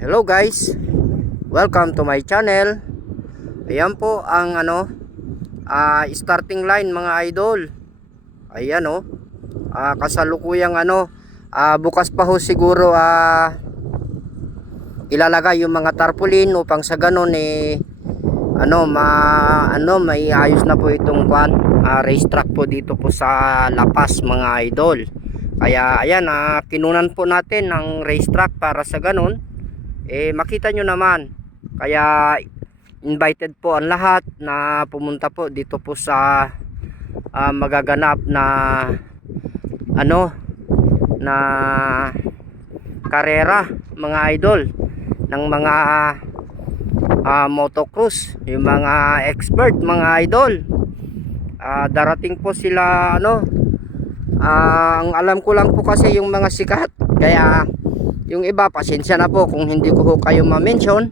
Hello guys, welcome to my channel. Ayan po ang ano, ah, starting line mga idol. Ayan oh, Ah, kasalukuyang ano, ah, bukas pa ho siguro ah, ilalagay yung mga tarpaulin upang sa ganun eh, ano, ma, ano, may ayos na po itong kwan, ah, racetrack po dito po sa Lapas mga idol. Kaya ayan, ah, kinunan po natin ng racetrack para sa ganun eh makita nyo naman. Kaya invited po ang lahat na pumunta po dito po sa ah, magaganap na ano na karera mga idol ng mga ah, motocross yung mga expert mga idol. Ah, darating po sila ano ah, ang alam ko lang po kasi yung mga sikat kaya yung iba pasensya na po kung hindi ko kayo ma-mention.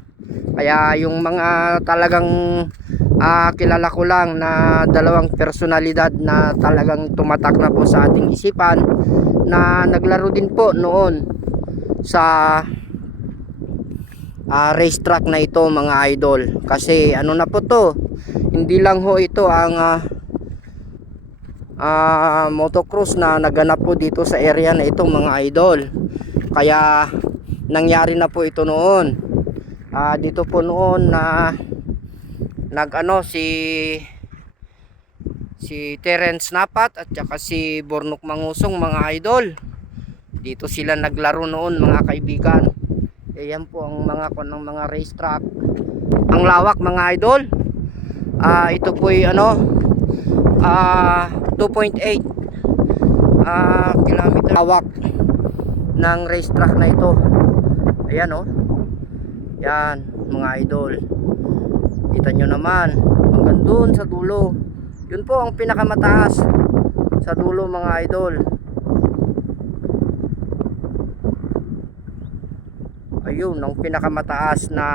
Kaya yung mga talagang ah, kilala ko lang na dalawang personalidad na talagang tumatak na po sa ating isipan na naglaro din po noon sa ah, racetrack na ito mga idol. Kasi ano na po to hindi lang ho ito ang ah, ah, motocross na naganap po dito sa area na ito mga idol kaya nangyari na po ito noon. Ah, dito po noon na nag ano si si Terence Napat at saka si Bornok Mangusong mga idol. Dito sila naglaro noon mga kaibigan. Ayan po ang mga ng mga racetrack ang lawak mga idol. Ah ito po ay ano ah 2.8 ah kilometer lawak ng racetrack na ito. Ayan oh. Yan mga idol. Kita nyo naman hanggang doon sa dulo. Yun po ang pinakamataas sa dulo mga idol. Ayun ang pinakamataas na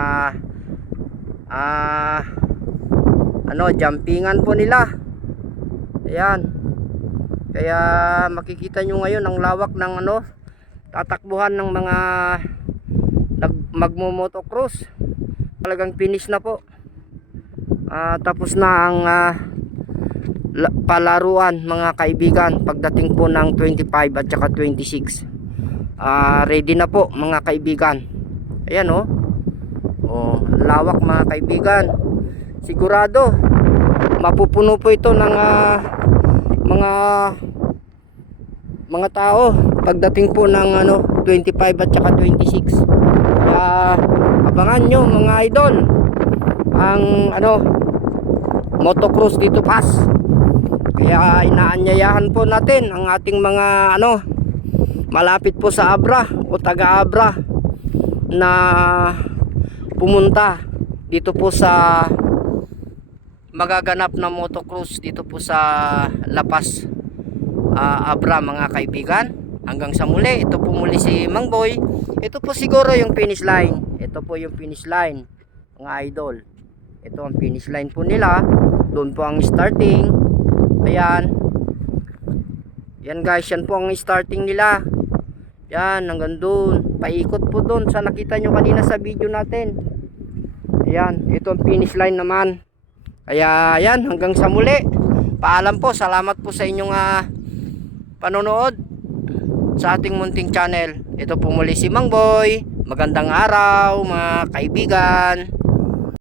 ah ano jumpingan po nila. Ayan. Kaya makikita nyo ngayon ang lawak ng ano tatakbuhan ng mga nag magmo-motocross. Talagang finish na po. Ah, tapos na ang la- palaruan mga kaibigan pagdating po ng 25 at saka 26. Ah, ready na po mga kaibigan. Ayan oh. Oh, lawak mga kaibigan. Sigurado mapupuno po ito ng ah, mga mga tao pagdating po ng ano 25 at saka 26 kaya abangan nyo mga idol ang ano motocross dito pas kaya inaanyayahan po natin ang ating mga ano malapit po sa Abra o taga Abra na pumunta dito po sa magaganap na motocross dito po sa Lapas ah, Abra mga kaibigan. Hanggang sa muli ito po muli si Mang Boy. Ito po siguro yung finish line. Ito po yung finish line mga idol. Ito ang finish line po nila. Doon po ang starting. Ayan. Yan guys. Yan po ang starting nila. Yan hanggang doon. Paikot po doon sa nakita nyo kanina sa video natin. Ayan ito ang finish line naman. Kaya yan hanggang sa muli. Paalam po. Salamat po sa inyong ah, panonood sa ating munting channel. Ito po muli si Mang Boy. Magandang araw mga kaibigan.